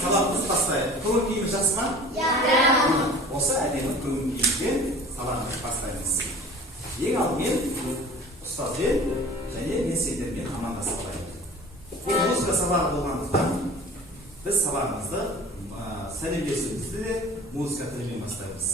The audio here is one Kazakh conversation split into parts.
сабағымызды бастайық. Көңіл күйіміз жақсы ма? Осы әдемі көңіл күйімізбен сабағымызды бастаймыз. Ең алдымен ұстазбен және мен сендермен амандасып алайық. Бұл музыка сабағы болғандықтан біз сабағымызды сәлемдесуімізді де музыка тілімен бастаймыз.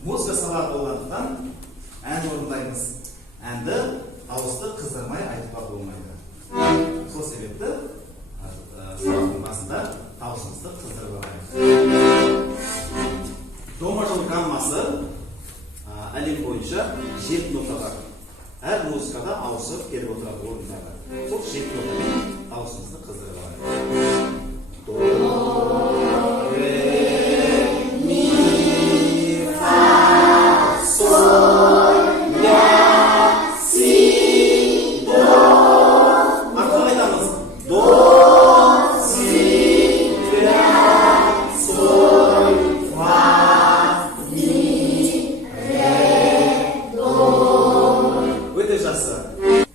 Музыка сабағы болғандықтан ән орындаймыз. Әнді дауысты қыздырмай айтуға болмайды. Сол себепті сабақтың басында дауысымызды қыздырып алайық. До мажор гаммасы әлем бойынша 7 нота бар. Әр музыкада ауысып келіп отырады орындарға. Сол 7 нотамен дауысымызды қыздырып алайық.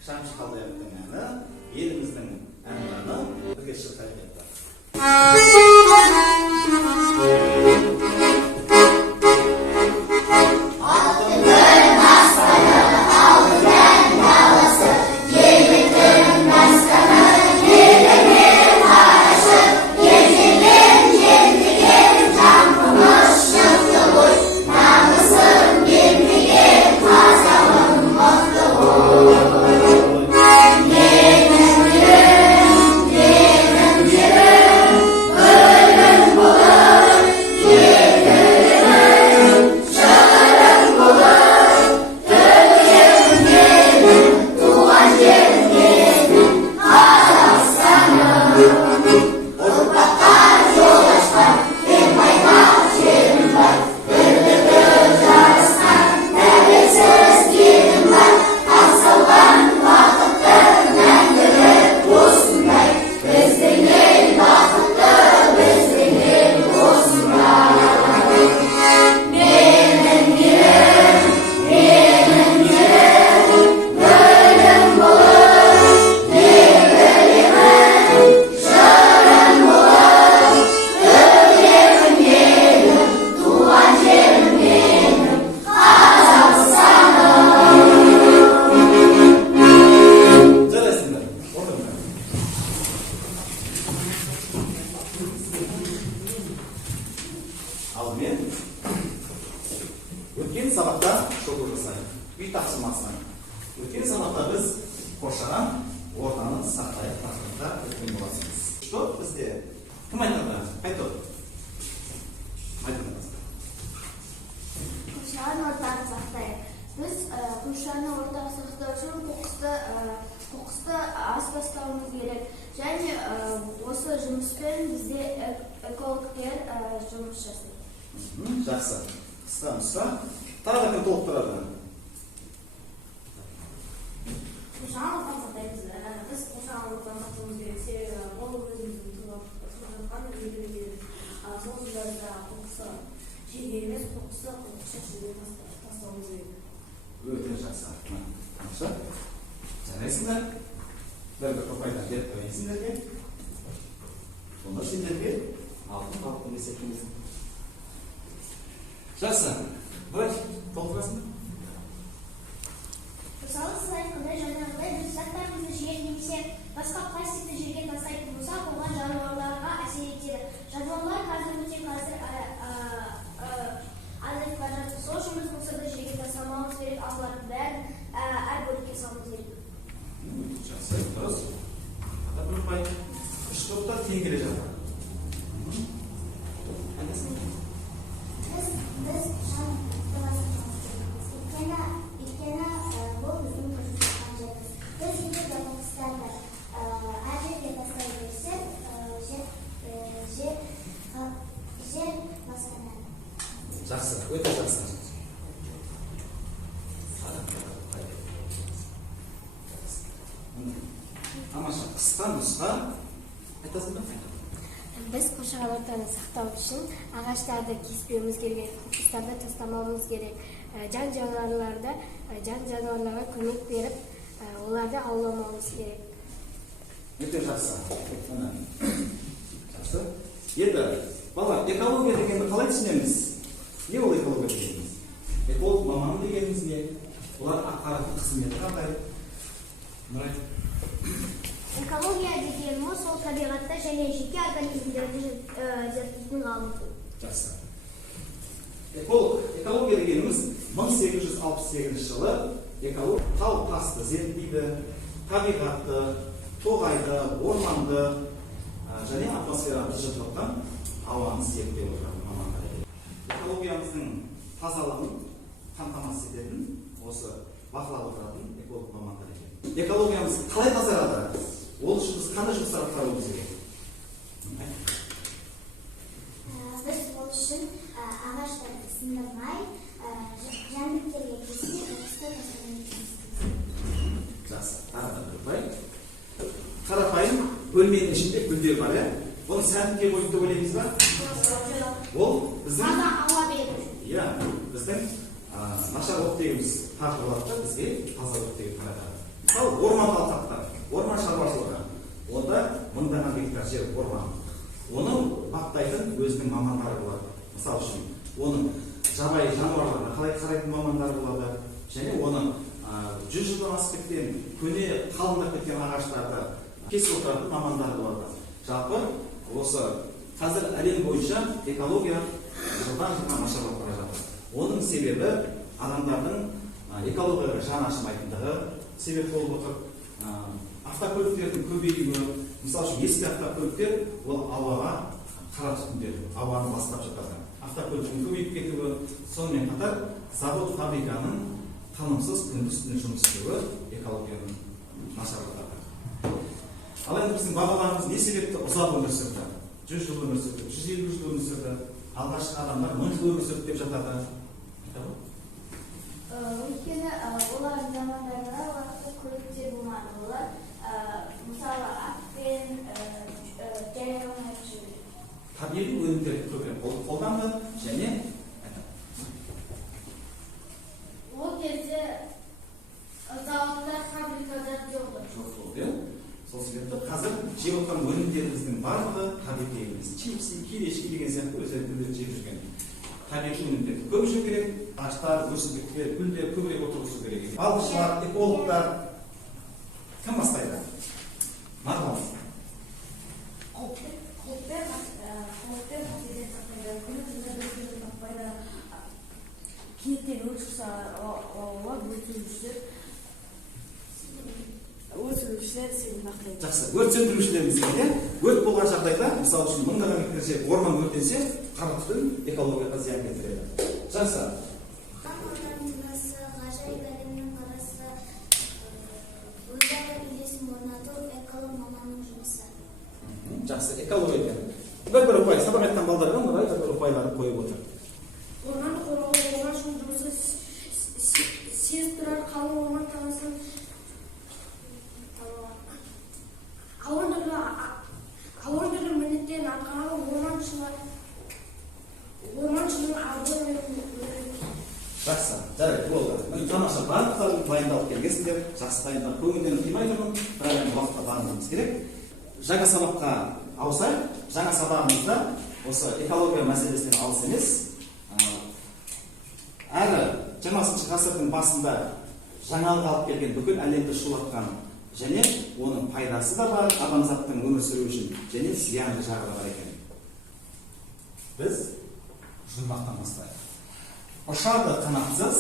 Шамшы Қалдаяқовтың әні, еліміздің әнұраны бірге шырқай кетті. Алдымен өткен сабақта шолу жасайық. Үй тапсырмасынан. Өткен сабақта біз қоршаған ортаны сақтайық тақырыпта өткен боласыз. Что бізде? Кім айтады? Қайтып? Айтыңыз. Қоршаған ортаны сақтайық. Біз қоршаған ортаны сақтау үшін қоқысты аз тастауымыз керек. Және осы жұмыспен бізде экологтер жұмыс жасайды. Жақсы. Қысқа нұсқа. Тағы да кім толықтырады? Қоршаған ортаны сақтаймыз. Біз қоршаған ортаны сақтауымыз керек. Себебі ол өзіміздің тұрып жатқан жерге сол жерлерде қоқысты жерге емес, қоқысты жерге тастауымыз керек. Өте жақсы. Жақсы. Жарайсыңдар? Бір тоқайдан беріп қояйын сендерге. Сонда сендерге алтын халықтың есептемесін. Жақсы. Бұлай толықтырасың? Мысалы, сіз айтқандай жаңағыдай біз заттарымызды жер немесе басқа пластикті жерге тастайтын болсақ, оған жануарларға әсер етеді. Жануарлар қазір азайып бара жатыр. Сол үшін біз болса да жерге тастамауымыз керек, аулардың бәрін әр бөлікке салуымыз керек. Жақсы, дұрыс. Ата бұлықпай, үш топта тең келе жатыр. Біз өйткені бұл біздің тұрмыстан жеріміз. Біз егер де қоқыстарды әр жерге тастай берсек, жер ластанады. Жақсы, өте жақсы. Тамаша, қысқа нұсқа айтасың ба? Біз қоршаған ортаны сақтау үшін ағаштарды кеспеуіміз керек, қоқыстарды тастамауымыз керек, жан жануарларға көмек беріп, оларды ауламауымыз керек. Өте жақсы. Жақсы. Енді, бала, экология дегенді қалай түсінеміз? Не ол экология дегеніміз? Эколог маман дегеніміз не? Олар ақпараттық қызметі қандай? Нұрай. Экология дегеніміз ол табиғатта және жеке организмдерді зерттейтін ғалым. Жақсы. Экология дегеніміз 1868 жылы тау тасты зерттейді, табиғатты, тоғайды, орманды және атмосфераны жылытқан ауаны зерттеп отырған мамандар. Экологиямыздың тазалығын қамтамасыз ететін осы бақылап отыратын эколог мамандар екен. Экологиямыз қалай тазарады? Ол үшін біз қандай жұмыстар атқаруымыз керек? Біз ол үшін ағаштарды сындырмай, жәндіктерге кеспей, қоқысты тастамай. Жақсы. Қарапайым бөлменің ішінде гүлдер бар, оны сәндікке қойып деп ойлаймыз ба? Ол біздің ауа береді. Иә, біздің нашар оттегіміз тартылады, бізге таза оттегі таратады. Мысалы, орман алқаптар, орман шаруашылығы. Онда мыңдаған гектар жер орман. Оны баптайтын өзінің мамандары болады. Мысалы үшін, оның жабайы жануарларына қалай қарайтын мамандары болады. Және оны 100 жылдан асып кеткен, көне қалыңдап кеткен ағаштарды кесіп отыратын мамандары болады. Жалпы, осы қазір әлем бойынша экология жылдан жылға нашарлап бара жатыр. Оның себебі адамдардың экологияға жан ашымайтындығы себеп болып отыр. Автокөліктердің көбеюі, мысалы үшін ескі автокөліктер ол ауаға қара түтіндер, ауаны ластап жатады. Автокөліктің көбейіп кетуі, сонымен қатар завод фабриканың тынымсыз күндіз-түні жұмыс істеуі экологияны нашарлатады. Ал енді біздің бабаларымыз не себепті ұзақ өмір сүрді? 100 жыл өмір сүрді, 150 жыл өмір сүрді, алғашқы адамдар 1000 жыл өмір сүрді деп жатады. Өйткені олардың замандарында көліктер болмады. Олар мысалы атпен жаяу жүрді. Табиғи өнімдерді көбірек қолданды және Ол кезде заводтар, фабрикалар жоқ болды. Сол себепті қазір жеп отырған өнімдеріміздің барлығы табиғи емес. Чипсы, кирешки деген сияқты өздерінде жеп жүрген табиғи өнімдер көп жеу керек. Ағаштар, өсімдіктер, гүлдер көбірек отырғызу керек. Балықшылар, экологтар кім бастайды? Марғау. Кенеттен өрт шықса, өрт сені бақылайды. Жақсы. Өрт сөндірушілеріміз бар, өрт болған жағдайда, мысалы үшін мыңдаған гектар жер орман өртенсе, қара түтін экологияға зиян келтіреді. Жақсы. Ғажайып әлемнің қарасы, өзара үйлесім орнату эколог маманның жұмысы. Жақсы. Экология. Бір ұпай, сабақ айтқан балдарға мындай бір ұпайларын қойып отыр. Орман қорғау, орман жұмысы сез тұрар қалың орман таласын ауыр түрлі міндеттерін атқарған орманшының абыройы. Жақсы, жарайды, болды. Тамаша, барлықтарын дайындалып келгенсіңдер, жақсы дайындап көңілдерін қимай тұрмын, бірақ енді уақытқа баруымыз керек. Жаңа сабаққа ауысайық. Жаңа сабағымызда осы экология мәселесінен алыс емес. Әрі 20 ғасырдың басында жаңалық алып келген бүкіл әлемді шулатқан және оның пайдасы да бар адамзаттың өмір сүруі үшін және зиянды жағы да бар екен. Біз жұмбақтан бастайық. Ұшады қанатсыз,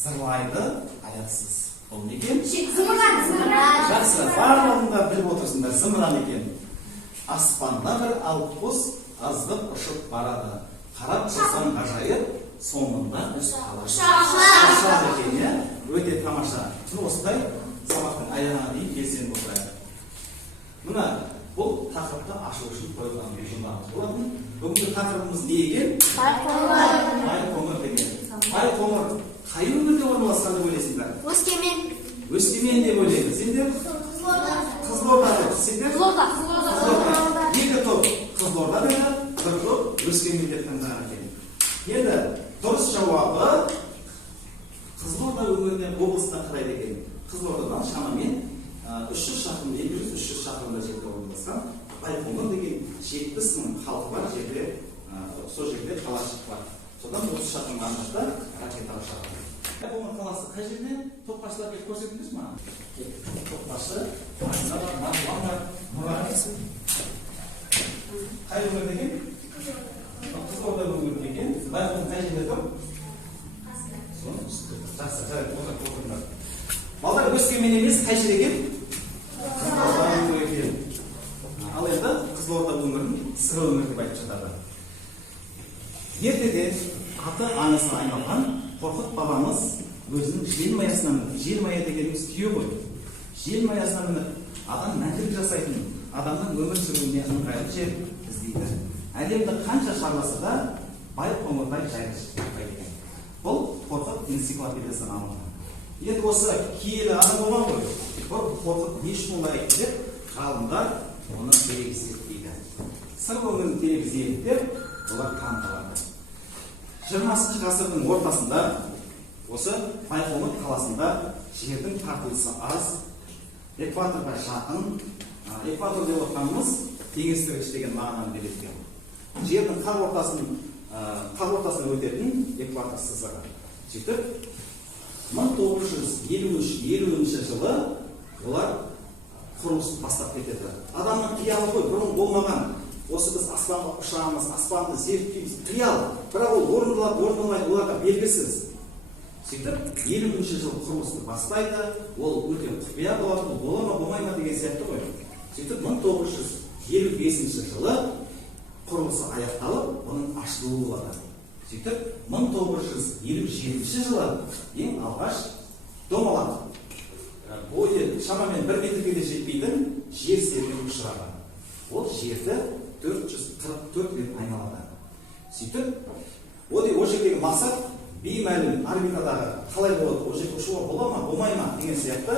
зырлайды аяқсыз. Бұл не екен? Зымыран. Жақсы, барлығында біліп отырсыңдар, зымыран екен. Аспанда бір алып құс азғып ұшып барады. Қарап тұрсаң ғажайып, соңында ұшады екен. Өте тамаша. Осындай сабақтың аяғына дейін белсеніп отырайық. Мына бұл тақырыпты ашу үшін қойылған жұмбағымыз болатын. Бүгінгі тақырыбымыз не екен? Байқоңыр деген. Байқоңыр қай өңірде орналасқан деп ойлайсыңдар? Өскемен. Өскемен деп ойлаймын. Сендер? Қызылорда деп. Сендер? Қызылорда. Екі топ Қызылорда деді, бір топ Өскемен деп таңдаған екен. Енді дұрыс жауабы Қызылорда өңіріне облыстан қарайды екен. Қызылордадан шамамен 300 шақырым, 200-300 шақырымда жерде орналасқан Байқоңыр деген 70 мың халқы бар жерде, сол жерде қалашық бар. Содан 30 шақырым қашықтықта ракетаға шығарылды. Байқоңыр қаласы қай жерде? Тоқбашылар деп көрсетіңіз ме? Тоқбашы, Айна бар, Маржан бар, Нұран. Қай өңір деген? Қызылорда өңірі деген. Байқоңыр қай жерде тұр? Жақсы, жарайды, отырыңдар. Балдар Өскемен емес, қай жер екен? Қызылорда өңірі екен. Ал енді Қызылорда өңірін сыры өңір деп айтып жатады. Ертеде аты аңызға айналған Қорқыт бабамыз өзінің желмаясынан, желмая дегеніміз түйе ғой. Желмаясынан мініп, адам мәңгілік жасайтын, адамның өмір сүруіне ыңғайлы жер іздейді. Әлемді қанша шарласа да Байқоңырдай жайлы шықпайды екен. Бұл Қорқыт энциклопедиясынан алынған. Енді осы киелі адам болған ғой. Бұл Қорқыт не үшін олай айтты деп ғалымдар оны терек зерттейді. Сыр өңірін терек зерттеп, олар танытылады. 20 ғасырдың ортасында осы Байқоңыр қаласында жердің тартылысы аз, экваторға жақын, экватор деп отырғанымыз теңіздік деген мағынаны береді. Жердің қақ ортасына өтетін экватор сызығы. Сөйтіп 1953 жылы олар құрылыс бастап кетеді. Адамның қиялы ғой, бұрын болмаған. Осы біз аспанға ұшамыз, аспанды зерттейміз, қиял, бірақ ол орындалмайды, оларға белгісіз. Сөйтіп, 50-ші жыл құрылысты бастайды, ол өте құпия болады, ол бола ма, болмай ма деген сияқты ғой. Сөйтіп, 1955 жылы құрылысы аяқталып, оның ашылуы болады. Сөйтіп, 1957 жылы ең алғаш домалақ, бойы шамамен 1 метрге де жетпейтін жер серігін ұшырады. Ол жерді 444 рет айналады. Сөйтіп, ол жердегі мақсат беймәлім орбитадағы қалай болады, ол жерде ұшуға бола ма, болмай ма деген сияқты,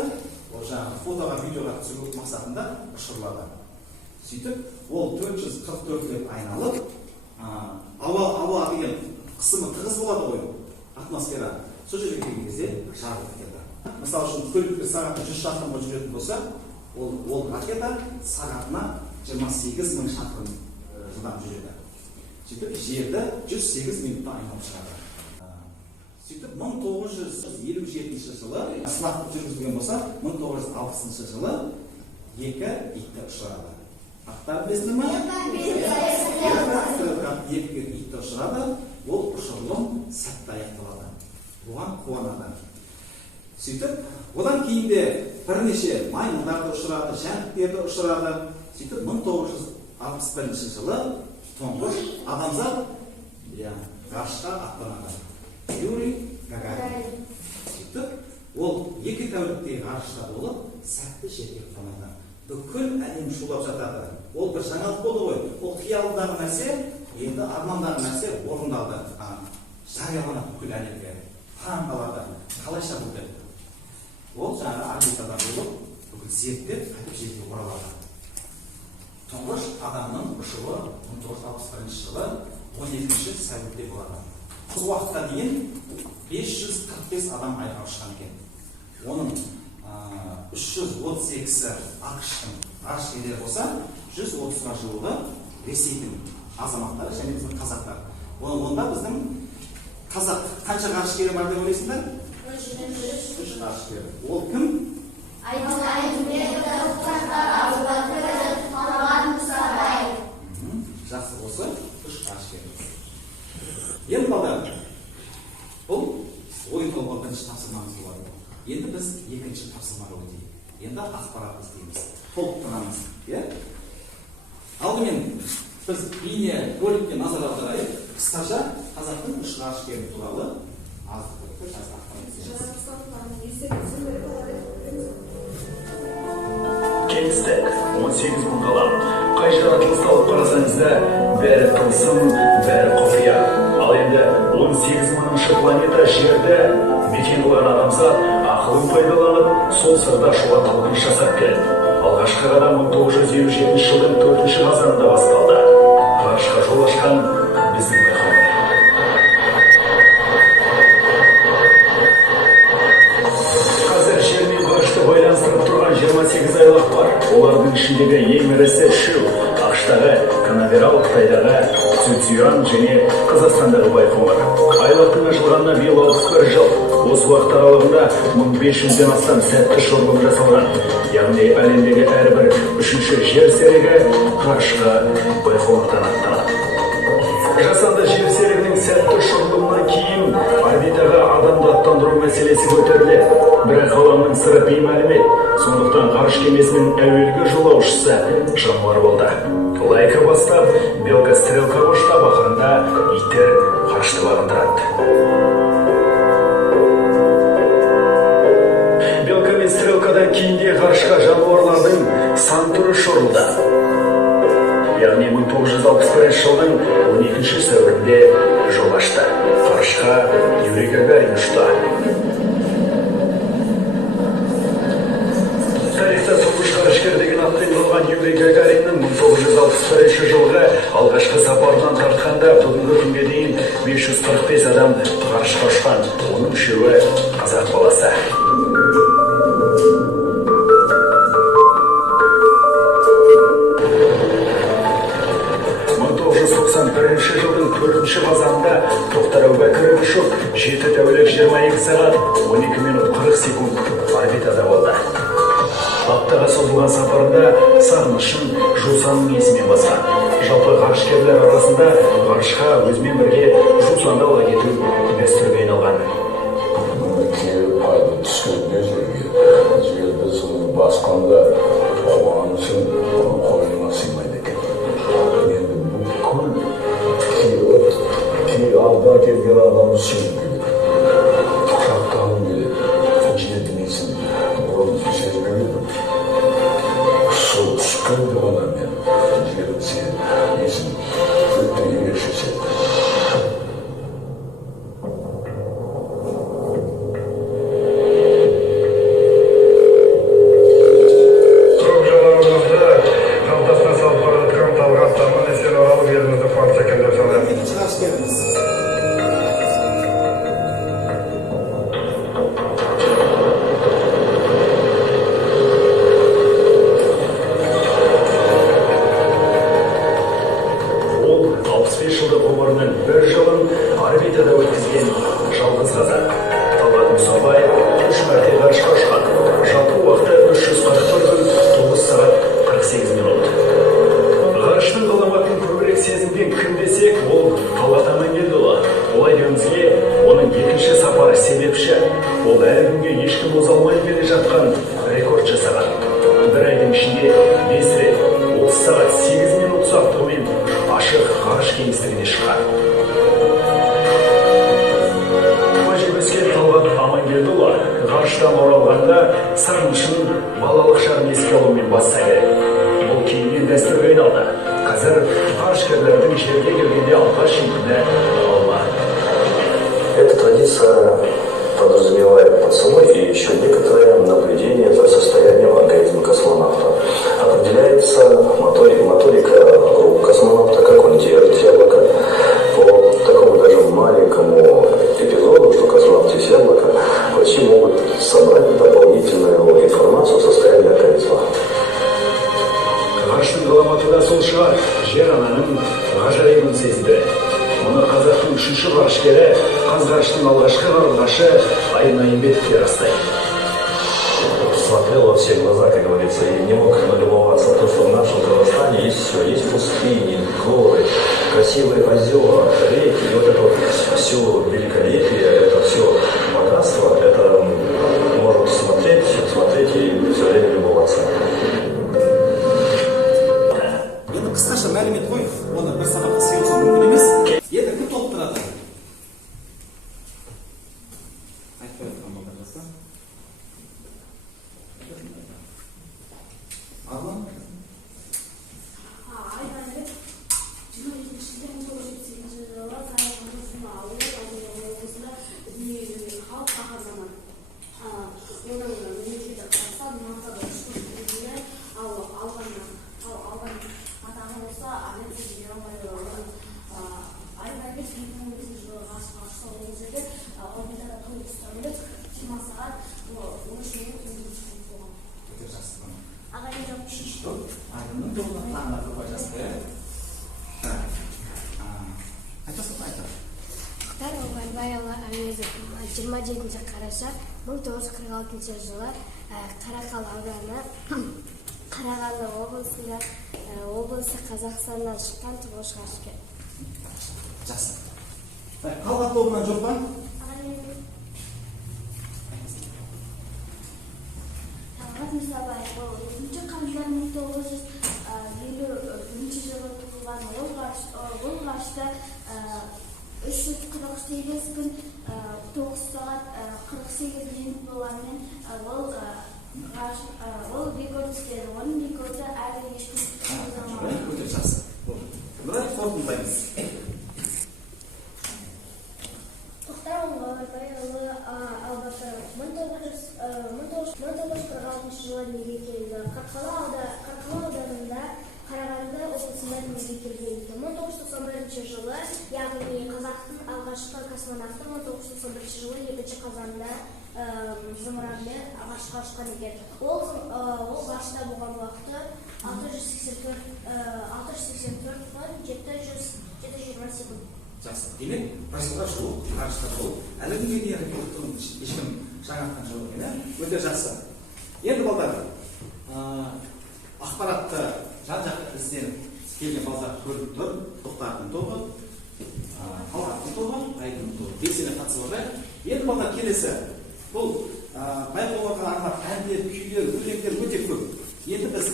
ол жаңағы фотоға, видеоға түсіру мақсатында ұшырылады. Сөйтіп, ол 444 рет айналып, ауа деген қысымы тығыз болады ғой, атмосфера. Сол жерге келген кезде жарылып кетеді. Мысалы үшін, көліктер сағатына 100 шақырымға жүретін болса, ол ракета сағатына 28 мың шақырым жылдам жүреді. Сөйтіп, жерді 108 минутта айналып шығады. Сөйтіп, 1957 жылы сынақ жүргізілген болса, 1960 жылы 2 итті ұшырады. Аттар білесіңдер ме? 2 итті ұшырады, ол ұшырылым сәтті аяқталады. Оған қуанады. Сөйтіп, одан кейінде бірнеше маймылдарды ұшырады, жәндіктерді ұшырады. Сөйтіп, 1961 жылы тұңғыш адамзат ғарышқа аттанады. Юрий Гагарин. Сөйтіп, ол 2 тәуліктей ғарышта болып, сәтті жерге қонады. Бүкіл әлем шулап жатады. Ол бір жаңалық болды ғой. Ол қиялдағы нәрсе, енді армандағы нәрсе орындалды. Жарияланады бүкіл әлемге. Таң қалады. Қалайша болды? Ол жаңағы орбитада болып, бүкіл зерттеп, қайтып жерге оралады. Тұңғыш адамның ұшуы 1961 жылы 12 сәуірде болады. Бұл уақытқа дейін 545 адам айға ұшқан екен. Оның 338-сі ақш-тың ғарышкерлері болса, 130-ға жуығы Ресейдің азаматтары және біздің қазақтар. Онда біздің қазақ қанша ғарышкері бар деп ойлайсыңдар? 3 ғарышкері. Ол кім? Жақсы, осы 3 ғарышкері. Енді балдар, бұл ой толғау бірінші тапсырмамыз болады. Енді біз екінші тапсырмаға өтейік. Енді ақпарат іздейміз, толықтырамыз. Алдымен біз бейне роликке назар аударайық. Қысқаша қазақтың 3 ғарышкері туралы азық көпті жазып ақпарат іздейміз. Келістік, 18 мың қалам. Қай жаратылысты алып қарасаңыз да, бәрі тылсым, бәрі құпия. Ал енді 18 мыңыншы планета жерді мекен қылған адамзат ақылын пайдаланып, сол сырда шуға талпыныс жасап келді. Алғашқы қадам 1957 жылдың 4 қазанында басталды. ғарышқа жол ашқан біздің байқоңыр. Қазір жер мен ғарышты байланыстырып тұрған 28 айлақ бар. Олардың ішіндегі ең ірісі үшеу. ақш-тағы, Канаверал, Қытайдағы, Цзюцюань және Қазақстандағы байқоңыр. Айлақтың ашылғанына биыл 61 жыл. Осы уақыт аралығында 1500-ден астам сәтті шолғын жасалған. Яғни әлемдегі әрбір үшінші жер серігі ғарышқа байқоңырдан аттанады. Жасанды жер серігінің сәтті ұшырылымынан кейін орбитаға адамды аттандыру мәселесі көтерілді. Бірақ ғаламның сыры беймәлім. Сондықтан ғарыш кемесінің әуелгі жолаушысы жануар болды. Лайка бастап, белка стрелка қоштап ақырында иттер ғарышты бағындырады. Белка мен стрелкадан кейінде ғарышқа жануарлардың сан түрі ұшырылды. Яғни 1961 жылдың 12 сәуірінде жол ашты. Ғарышқа Юрий Гагарин ұшты. Тарихта тұңғыш ғарышкер деген атпен болған Юрий Гагариннің 1961 жылғы алғашқы сапарынан тартқанда бүгінгі күнге дейін 545 адам ғарышқа ұшқан. Оның үшеуі қазақ баласы. 1991 жылдың 4 қазанында Тоқтар Әубәкіров ұшып 7 тәулік 22 сағат 12 минут 40 секунд орбитада болды. Аптаға созылған сапарында сағынышын жусанның есімен басқан. Жалпы ғарышкерлер арасында ғарышқа өзімен бірге жусанды ала кету дәстүрге айналған. Жерді соны басқанда қуанышын қойнына сыймайды екен. Енді бүкіл кей алда келген адамды сүйіп келеді. Құшақтағым келеді. Жердің несін бұрын сезбегенмін. Су түскенде ғана мен жердің сен несін өте ерекше сездім. орбитада өткізген жалғыз қазақ. Талғат Мұсабаев 3 мәрте ғарышқа ұшқан. Жалпы уақыты 341 күн 9 сағат 48 минут. Ғарыштың ғаламатын көбірек сезінген кім десек, ол Талғат Амангелдіұлы. Олай деуімізге, оның екінші сапары себепші. Ол әлі күнге ешкім оза алмай келе жатқан рекорд жасаған. Бір айдың ішінде 5 рет 30 сағат 8 минут ұзақтығымен ашық ғарыш кеңістігіне шыққан. Талғат Амангелдіұлы ғарыштан оралғанда сағынышын балалық шағын еске алумен басса керек. Бұл кейіннен дәстүрге айналды. Қазір ғарышкерлердің жерге келгенде алғашқы күні алма. Эта традиция подразумевает под собой и еще некоторое наблюдение за состоянием организма космонавта. Определяется моторика рук космонавта, как он держит яблоко. По такому даже маленькому эпизоду, что космонавт из яблока, врачи могут собрать дополнительную информацию о состоянии организма. Ғарыштың ғаламаты сол шығар, жер ананың ғажайыбын сезді. Мұны қазақтың 3-ші ғарышкері, Қазғарыштың алғашқы ғарышы Айна Имбетовке растайды. Смотрел во все глаза, как говорится, и не мог налюбоваться то, что в нашем Казахстане есть все. Есть пустыни, горы, красивые озера, реки. И вот это вот все великолепие, это все богатство, это можно смотреть и все время любоваться. Енді қысқаша мәлімет қой, оны бір сағатқа сыйғызу мүмкін емес. Енді кім толып тұрады? Айтпай отқан болғандаса. Арлан? Айтады, 27-ші 1978 жылы Сарыағаш облысында Ойбайұлы әуезов 27 қараша 1946 жылы Қарақал ауданы Қарағанды облысы Қазақстаннан шыққан тұңғыш ғарышкер. Жақсы. Қалған тобынан жоқ па? Талғат Мұсабаев, ол 2 қаңтар 1951 жылы туылған. Ол ғарышта 348 күн 9 сағат 48 минут болғанмен ол рекорд істеді. Оның рекорды әлі ешкім бұзылмады. Өте жақсы. Нұрай, қорытындылаймыз. Тоқтарұлы Ойбайұлы Албасаров 1946 жылы дүниеге келді. Қарқалы ауданында Қарағанды облысында дүниеге келген. 1991 жылы, яғни қазақтың алғашқы космонавты 1991 жылы 2 қазанда зымыранмен ғарышқа ұшқан екен. Ол ғарышта болған уақыты 684 күн 720 секунд. Жақсы. Демек, Расулға жуық, ғарышқа жуық. Әлі күнге дейін рекордтың ешкім жаңартқан жоқ екен. Өте жақсы. Енді балдар, ақпаратты жан-жақты ізденіп келген балдар көріп тұр. Тоқтардың тобы, Талғаттың тобы, Айдың тобы. Белсене қатысып отыр. Енді балдар келесі. Бұл байқауларға арнап әндер, күйлер, өлеңдер өте көп. енді біз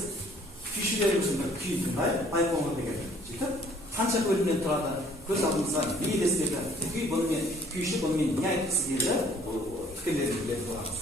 күйшілеріміздің бір күй тыңдайық, байқоңыр деген сөйтіп қанша бөлімнен тұрады, көз алдымызға не елестеді, күй бұнымен күйші бұнымен не айтқысы келді, бұл пікірлерді білетін боламыз.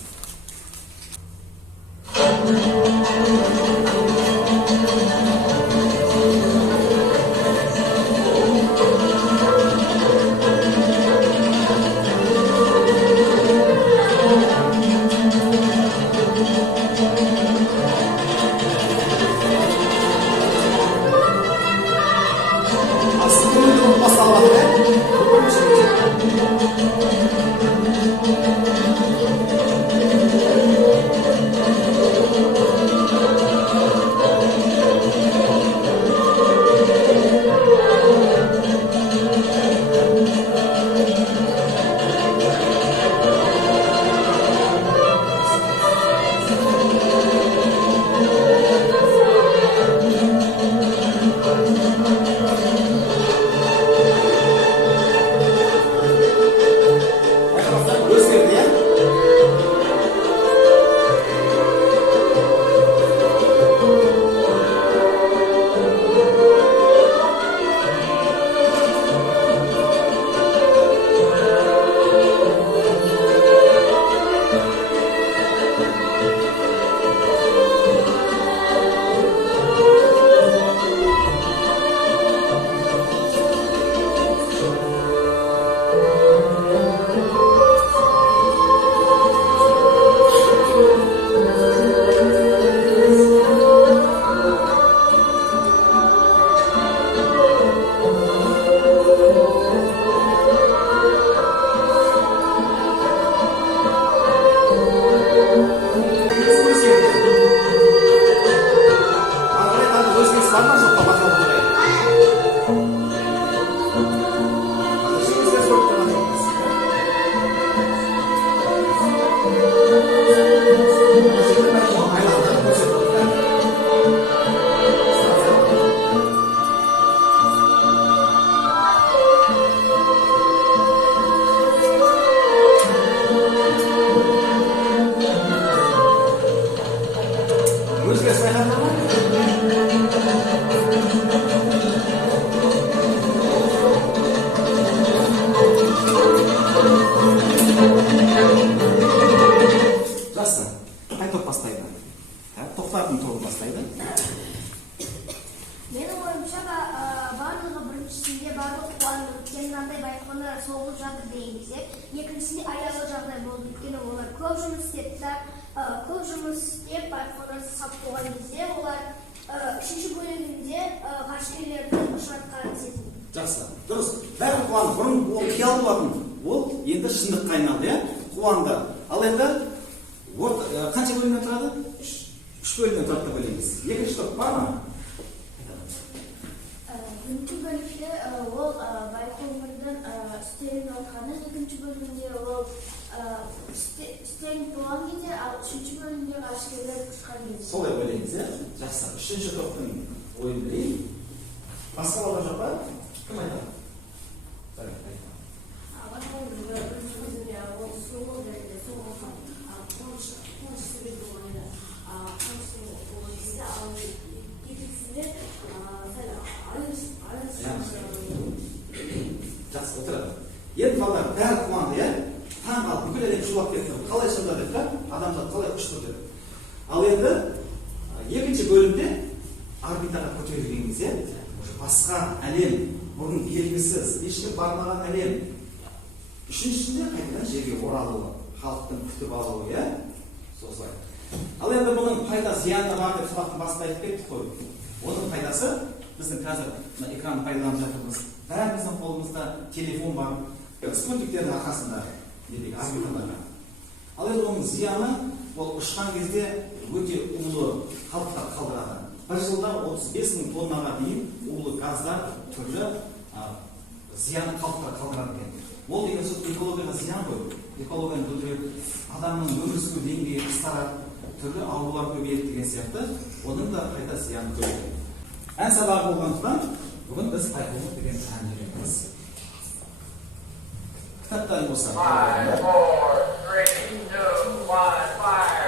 Бірінші бөлікте ол байқоңырдың үстелін алған Анан экинчи бөлүмүндө ол стенд болгон кезде, ал үчүнчү бөлүмдө ашкерлер кушкан кезде. Солай ойлаймыз, иә? Жақсы. Үшінші топтың ойын білейін. Басқа балдар жоқ па? Кім айтады? Жақсы, отырады. Енді балдар бәрі қуанды, иә? Таң қалып, бүкіл әлем шулап кетті. Қалай сонда деп, адамзат қалай ұшты деп. Ал енді екінші бөлімде орбитаға көтерілген кезде басқа әлем, бұрын белгісіз, ешкім бармаған әлем. Үшіншісінде қайтадан жерге оралуы, халықтың күтіп алуы, иә? Солай. Ал енді бұның пайда зияны бар деп сұрақтың басында айтып кеттік қой. Оның пайдасы біздің қазір экранды пайдаланып жатырмыз. Бәріміздің қолымызда телефон бар, спутниктердің арқасында орбиталарға. Ал енді оның зияны ол ұшқан кезде өте улы қалдықтар қалдырады. Бір жылда 35 мың тоннаға дейін улы газдар, түрлі зияны қалдықтар қалдырады екен. Ол деген сөз экологияға зиян ғой. Экологияны бүлдіреді, адамның өмір сүру деңгейі қысқарады, түрлі аурулар көбейеді деген сияқты, оның да қайта зияны көп. Ән сабағы болғандықтан бүгін біз Айқұлық деген ән үйренеміз. Кітаптарың болса. 5, 4, 3, 2, 1, fire!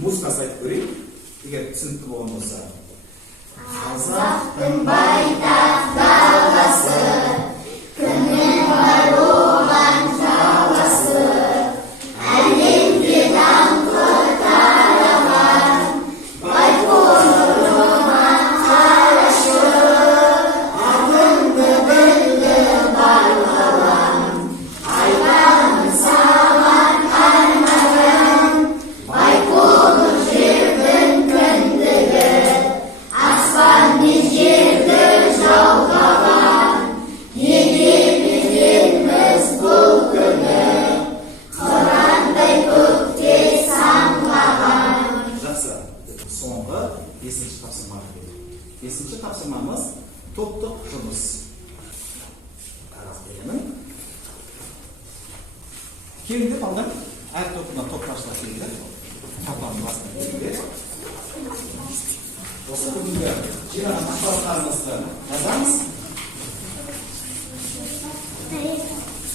Музыкасы айтып көрейік, егер түсінікті болған болса. Қазақтың байтақ даласы, күннің бар оған жаласы, әлемде даңқы тараған, байқоңырыма қарашы, атыңды білді бар ғалам, айтамын саған арманым, Байқоңыр жердің кіндігі, аспан мен жерді жалғаған, неге береміз бұл күні, қырандай көкте самғаған. Жақсы, соңғы 5-ші тапсырма. 5-ші тапсырмамыз топтық жұмыс. Қағаз беремін. Келіңдер балдар, әр топтан топташыла келіңдер. Табланың басына келіңдер. Осы бүгінгі жинаған мақсаттарымызды жазамыз.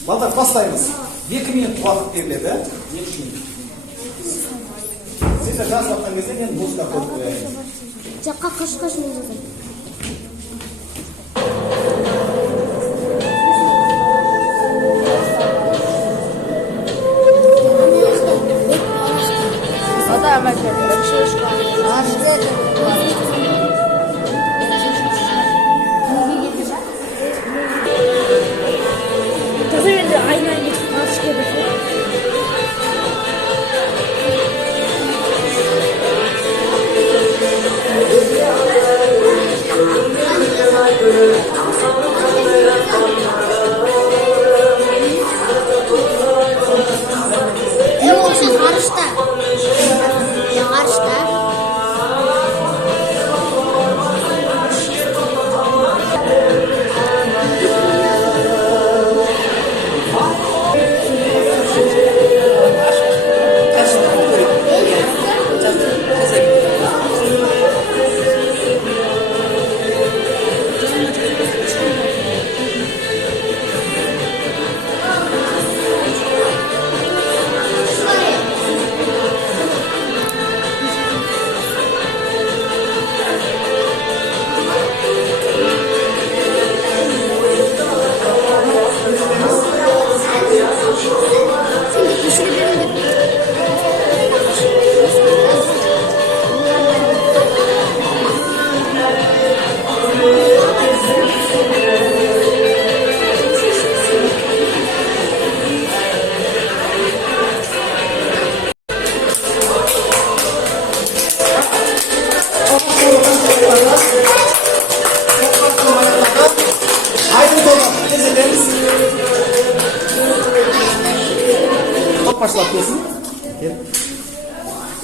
Балдар, бастаймыз. 2 минут уақыт беріледі. 2 минут. Сіздер жазып жатқан кезде мен музыка қойып қояйын. Жаққа қаш-қаш музыка. Вода, мать,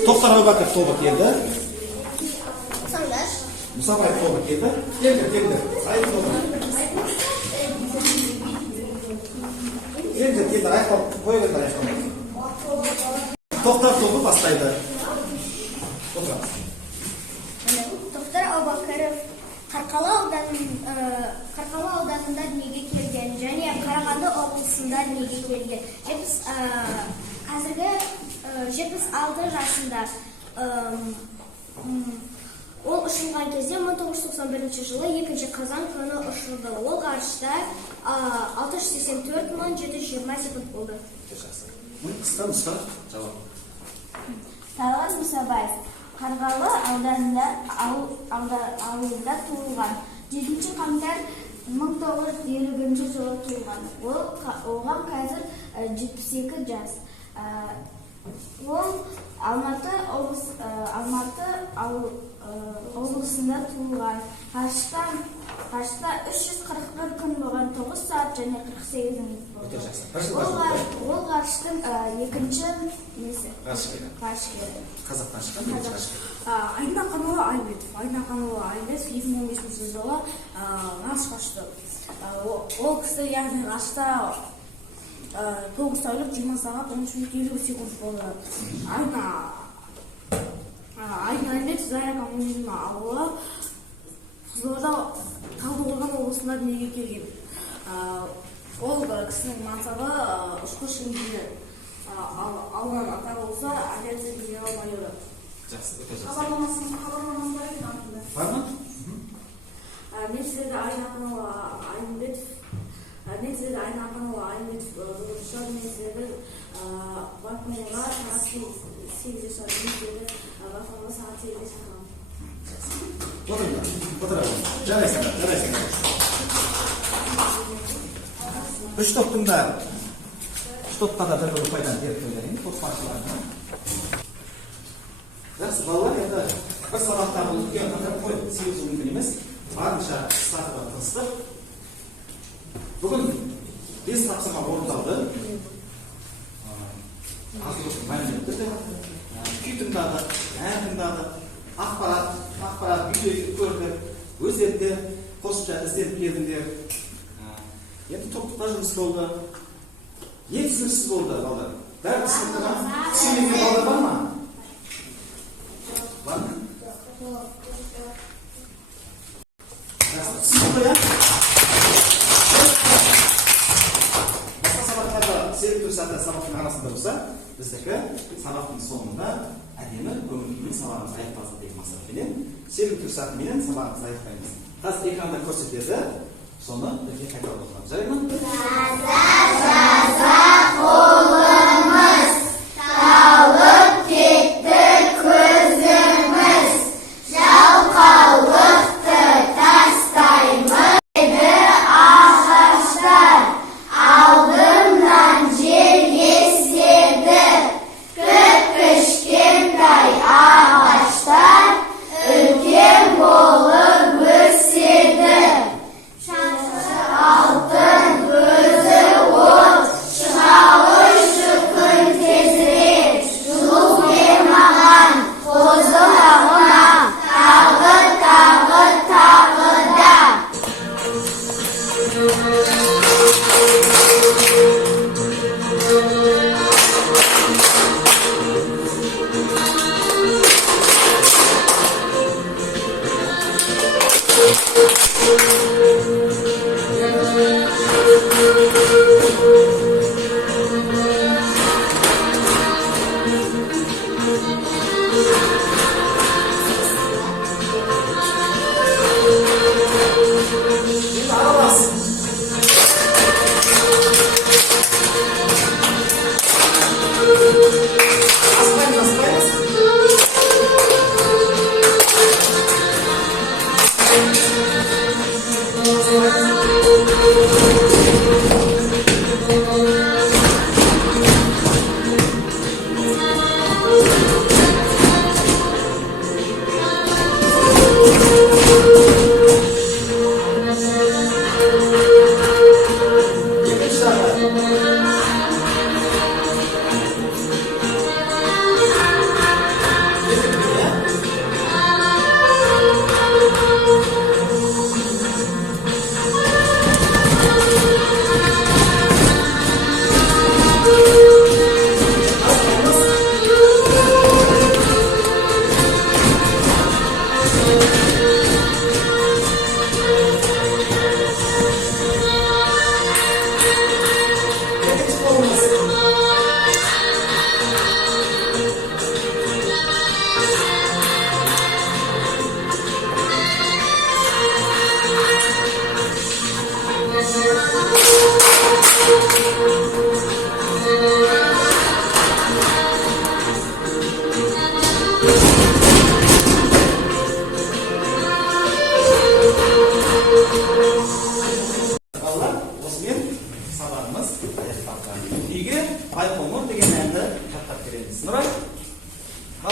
To'xtar Abubakir тобы keldi. Sandash. Musabay тобы keldi. Keldi. Ayt тобы. Keldi. Ayqob qo'ygan ayqob. To'xtar тобы boshlaydi. To'xtar. To'xtar Abubakirov Qarqala ауданында дүниеге келген және Қарағанды облысында дүниеге келді. Қазіргі 76 жасында. Ол ұшырылған кезде 1991 жылы 2 қазан күні ұшырылды. Ол ғарышта 684.720 секунд болды. Қысқа жауап. Талғат Мұсабаев Қарғалы ауылында туылған. 7 қаңтар 1950 жылы туылған. Оған қазір 72 жас. Ол Алматы облысында туылған. Ғарышта 341 күн болған, 9 сағат және 48 минут болды. Ол ғарыштың екінші ғарышкері. Қазақтан шыққан Айна Қанова Айбетов 2015 жылы ғарышқа ұшты. Ол кісі яғни ғарышта 9 тәулік 20 сағат 13 минут 50 секунд болды. Айна Айбетов Заря коммунизм ауылы Қызылорда Талдықорған облысында дүниеге келген. Ол кісінің мансабы ұшқыш инженер. Алған ата болса авиация генерал-майоры. Хабарламасының бар екен артында. Бар ма? Негізінде Айна Қанова Айымбетов болушы, негізінде Бақмонға сағат 8-де шығады, негізінде Бақмонға сағат 7-де шығады. Отыра. Жарайсың. Үш топтың да үш топқа да бір пайдан беріп қойайын. Топ-паршыларына. Жақсы, балалар енді бір сабақтағы үлкен қатар қойып, сегізу мүмкін емес. Барынша сатыға тырыстық. Бүгін 5 тапсырма орындалды. Азық мәліметті де, күй тыңдадық, ән тыңдадық, ақпарат, видео көрді, өздерінде қосымша ізденіп келдіңдер. Енді топтықта жұмыс болды. Ең түсініксіз болды, балдар. Бәрі түсінікті ма? Түсінікті балдар бар ма? Бар ма? Түсінікті, я? Басқа сабақтарда серіктер сәтті сабақтың арасында болса, біздікі сабақтың соңында әдемі көңіл-күймен сабағымыз аяқталсын деген мақсатпенен серіктер сәтіменен сабағымыз аяқтаймыз. Қазір экранда көрсетеді, соны бірге қайталап отырамыз. Жарай ма? Жаза қолымыз, талып кетті көзіміз, жалқаулықты тастаймыз. Еді ағаштар, алдымнан жел еседі, кірпішкендай ағаштар, үлкен болып өседі. Алтын көзі от, шығалы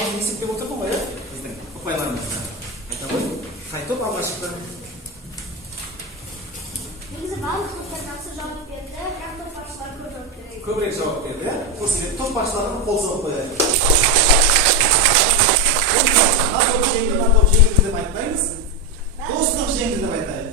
алдын есептеп отырдық қой, иә? Біздің ұпайларымызды. Айта ғой, қай топ алға шықты? негізі барлық топтар жақсы жауап берді, бірақ топ басшылары көп жауап берді. Көбірек жауап берді, иә? Көрсетеді, топ басшыларына қол соғып қояйық. Мына топ жеңді деп айтпаймыз. Достық жеңді деп айтайық.